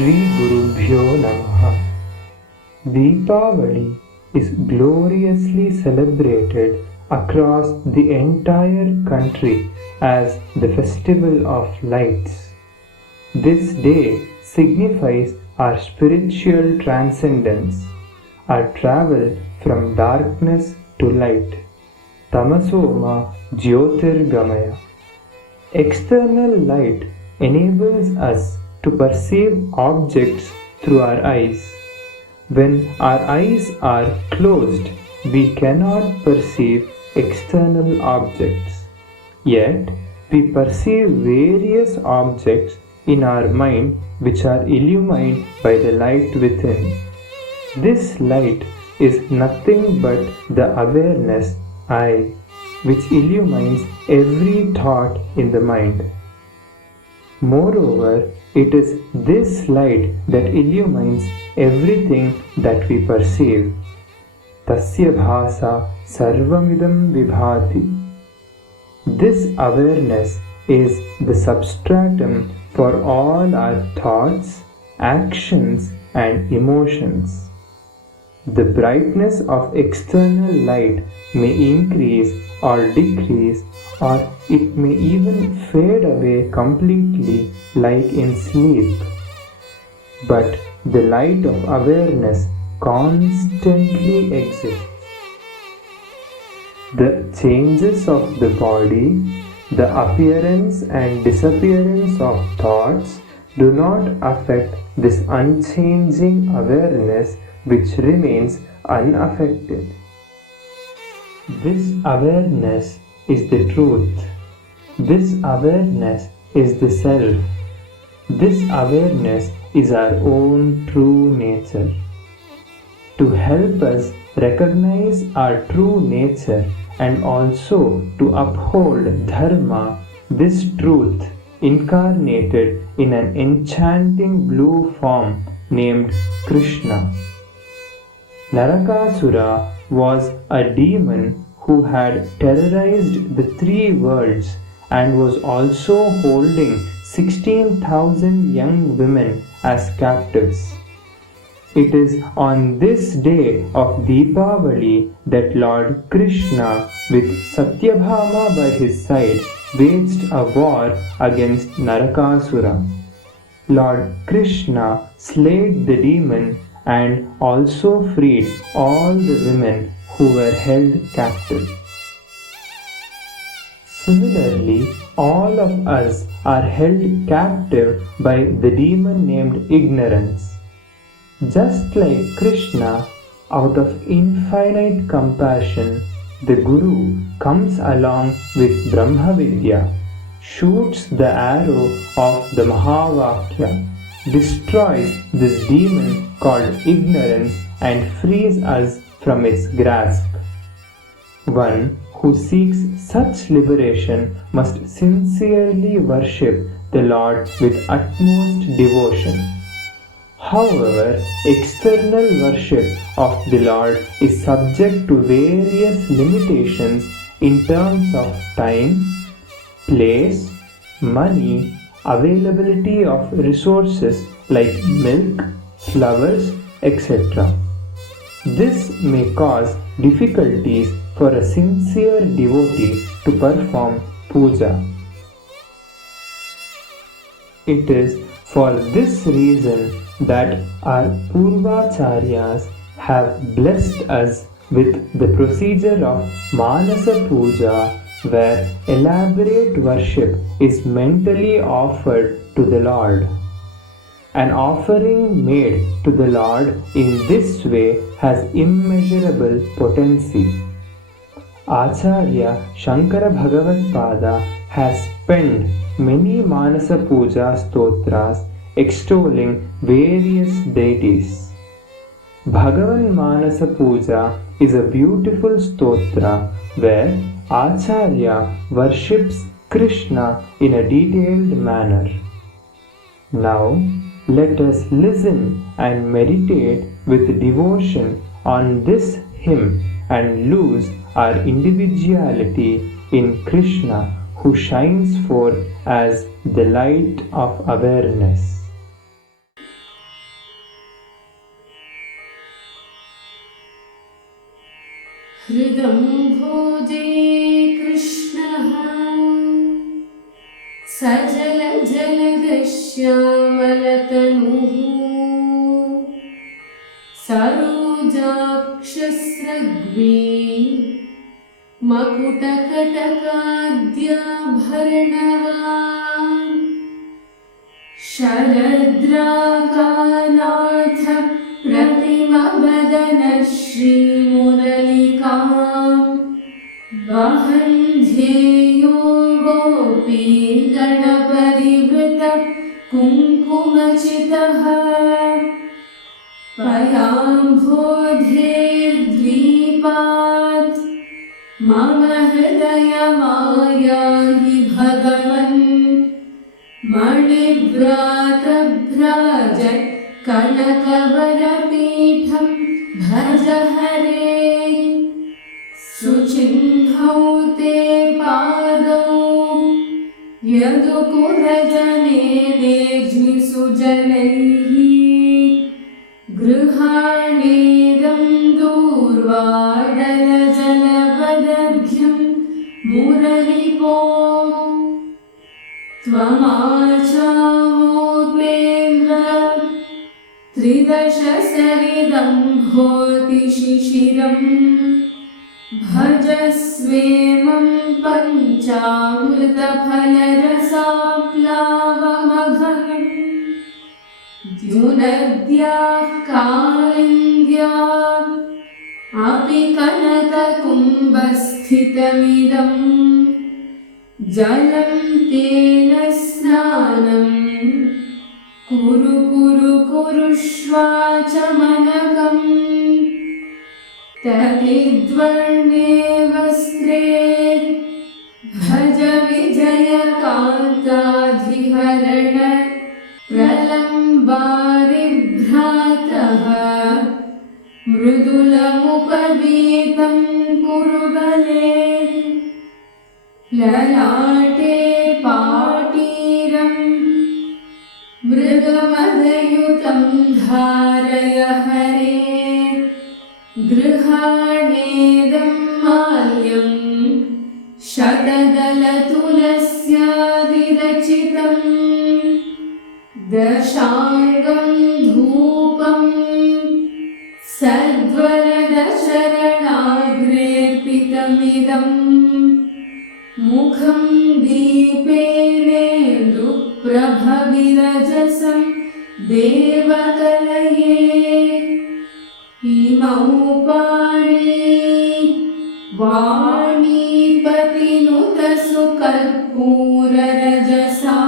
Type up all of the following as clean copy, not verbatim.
Shri Gurubhyo Namaha. Deepavali is gloriously celebrated across the entire country as the festival of lights. This day signifies our spiritual transcendence, our travel from darkness to light. Tamasoma Jyotirgamaya. External light enables us to perceive objects through our eyes. When our eyes are closed, we cannot perceive external objects. Yet, we perceive various objects in our mind which are illumined by the light within. This light is nothing but the awareness I, which illumines every thought in the mind. Moreover, it is this light that illumines everything that we perceive. Tasya bhasa sarvamidam vibhati. This awareness is the substratum for all our thoughts, actions, and emotions. The brightness of external light may increase or decrease, or it may even fade away completely like in sleep. But the light of awareness constantly exists. The changes of the body, the appearance and disappearance of thoughts do not affect this unchanging awareness which remains unaffected. This awareness is the truth. This awareness is the self. This awareness is our own true nature. To help us recognize our true nature and also to uphold dharma, this truth incarnated in an enchanting blue form named Krishna. Narakasura was a demon who had terrorized the three worlds and was also holding 16,000 young women as captives. It is on this day of Deepavali that Lord Krishna, with Satyabhama by his side, waged a war against Narakasura. Lord Krishna slayed the demon and also freed all the women who were held captive. Similarly, all of us are held captive by the demon named ignorance. Just like Krishna, out of infinite compassion, the Guru comes along with Brahma Vidya, shoots the arrow of the Mahavakya, destroys this demon called ignorance and frees us from its grasp. One who seeks such liberation must sincerely worship the Lord with utmost devotion. However, external worship of the Lord is subject to various limitations in terms of time, place, money, availability of resources like milk, flowers, etc. This may cause difficulties for a sincere devotee to perform puja. It is for this reason that our Purvacharyas have blessed us with the procedure of Manasa Puja, where elaborate worship is mentally offered to the Lord. An offering made to the Lord in this way has immeasurable potency. Acharya Shankara Bhagavatpada has penned many Manasa Puja stotras extolling various deities. Bhagavan Manasa Puja is a beautiful stotra where Acharya worships Krishna in a detailed manner. Now, let us listen and meditate with devotion on this hymn and lose our individuality in Krishna, who shines forth as the light of awareness. हृदं भोजे कृष्णः सजलजलदश्यामलतनुः सरोजाक्षस्रग्वी मकुटकटकाद्याभरणवान् शरद्राकानाथ प्रतिमवदन श्रीमुरलिकां वहन् ध्येयो गोपी गणपरिवृत कुङ्कुमचितः पयाम्भोधेर्द्वीपात् मम हृदयमायाहि भगवन् मणिव्रातभ्राजत् कनकवरपीठं भज हरे सुचिह्नौ ते पादौ यदुकुलजनेनेज्ञिसुजनैः गृहाणेदं दूर्वादलजलवदर्घ्यं मुररिपो त्वमाचामोपेन्द्र त्रिदशसरिदं भोतिशिशिरं भजस्वेमं पञ्चामृतफलरसाप्लावमघम् द्युनद्याः कालिन्द्याः अपि कनककुम्भस्थितमिदं जलं तेन स्नानं कुरु कुरु कुरुष्वाचमनकम् तदिद्वर्णे वस्त्रे भज विजयकान्ताधिहरण प्रलम्बारिभ्रातः मृदुलमुपवीतं कुरु गले ललाटे पाटीरं मृगमदयुतं धारय हरे गृहाणेदं माल्यं शतदलतुलस्यादिरचितं दशाङ्गं धूपं सद्वरदशरणाग्रेर्पितमिदं मुखं दीपेनेन्दुप्रभविरजसं देवकलये इमौ पाणी वाणीपतिनुतसुकर्पूररजसा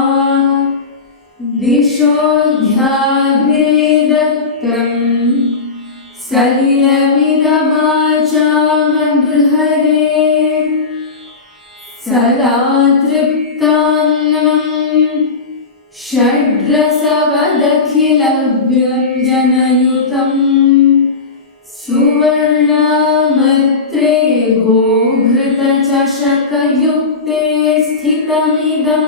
दिशोऽध्याग्नेदत्तं सलिलमिदमाचामगृहरे सदा तृप्तान्नं षड्रसवदखिलव्यञ्जनयुतं सुवर्णामत्रे गोघृतचषकयुक्ते स्थितमिदं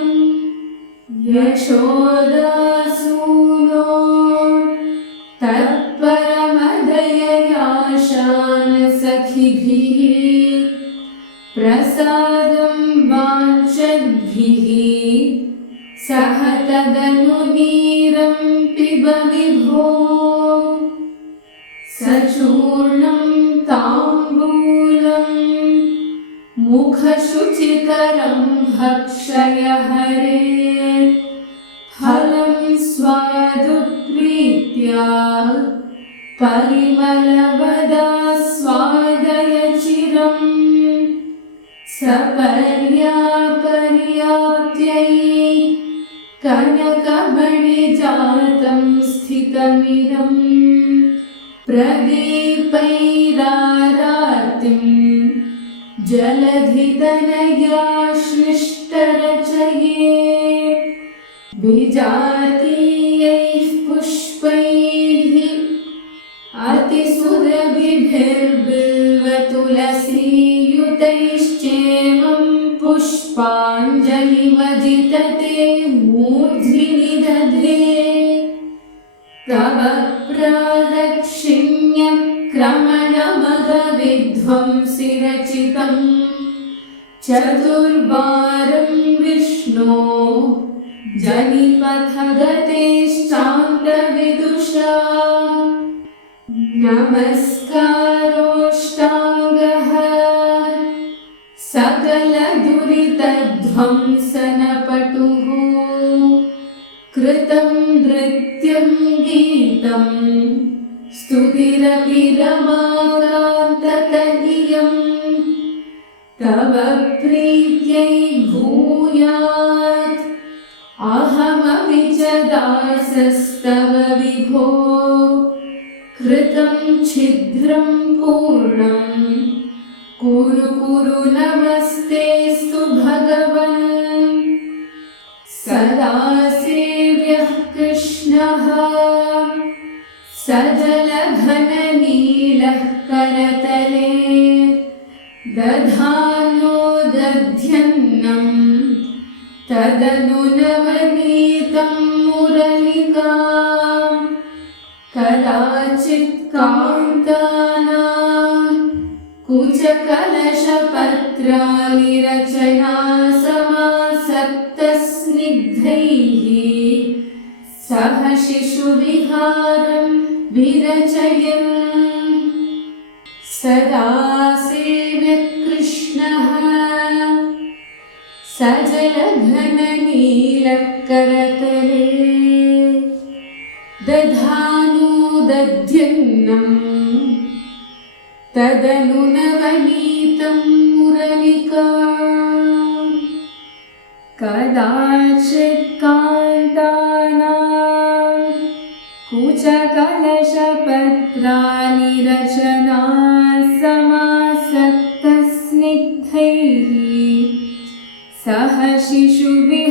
यशोदासूनो तत्परमदययाशानसखिभिः प्रसादं वाञ्छद्भिः सह तदनुनीरं पिब विभो सचूर्णं ताम्बूलं मुखशुचिकरं भक्षय हरे फलं स्वादुप्रीत्या परिमलवदास्वादय चिरम् सपर्यापर्याप्त्यै कनकमणिजातं स्थितमिदं प्रदीपैरारार्तिं जलधितनयाश्लिष्टरचये विजातीयैः पुष्पैः अतिसुरभिर्बिल्वतुलसीयुतैश्चेमं पुष्पाञ्जलिमजितते मूर्ध्नि निदधे तव प्रदक्षिण्य क्रमणमघविध्वंसिरचितं चतुर्वारं विष्णो जनिपथगतेश्चान्तविदुषा नमस्कारोष्टाङ्गः सकलदुरितध्वंसनपटुः कृतं नृत्यं गीतं स्तुतिरपि रमाकान्तकनीयम् तव प्रीत्यै भूयात् अहमपि च दासस्तव विभो कृतं छिद्रं पूर्णं कुरु कुरु नमस्तेऽस्तु भगवन् सदा सेव्यः कृष्णः सजलघननीलः करतले दधानो दध्यन्नं तदनु नवनीतं मुरलिका कदाचित् कान्तानां कुचकलशपत्राणिरचना समासक्तस्निग्धैः सह शिशुविहारं विरचयन् सदा सेव्यः कृष्णः सजलघननीलः करतले दधानो दध्यन्नं तदनु नवनीतं मुरलिका कदाचित् कान्तानां कुचकलशपत्राणिरचना समासक्तस्निग्धैः सह शिशुविहारं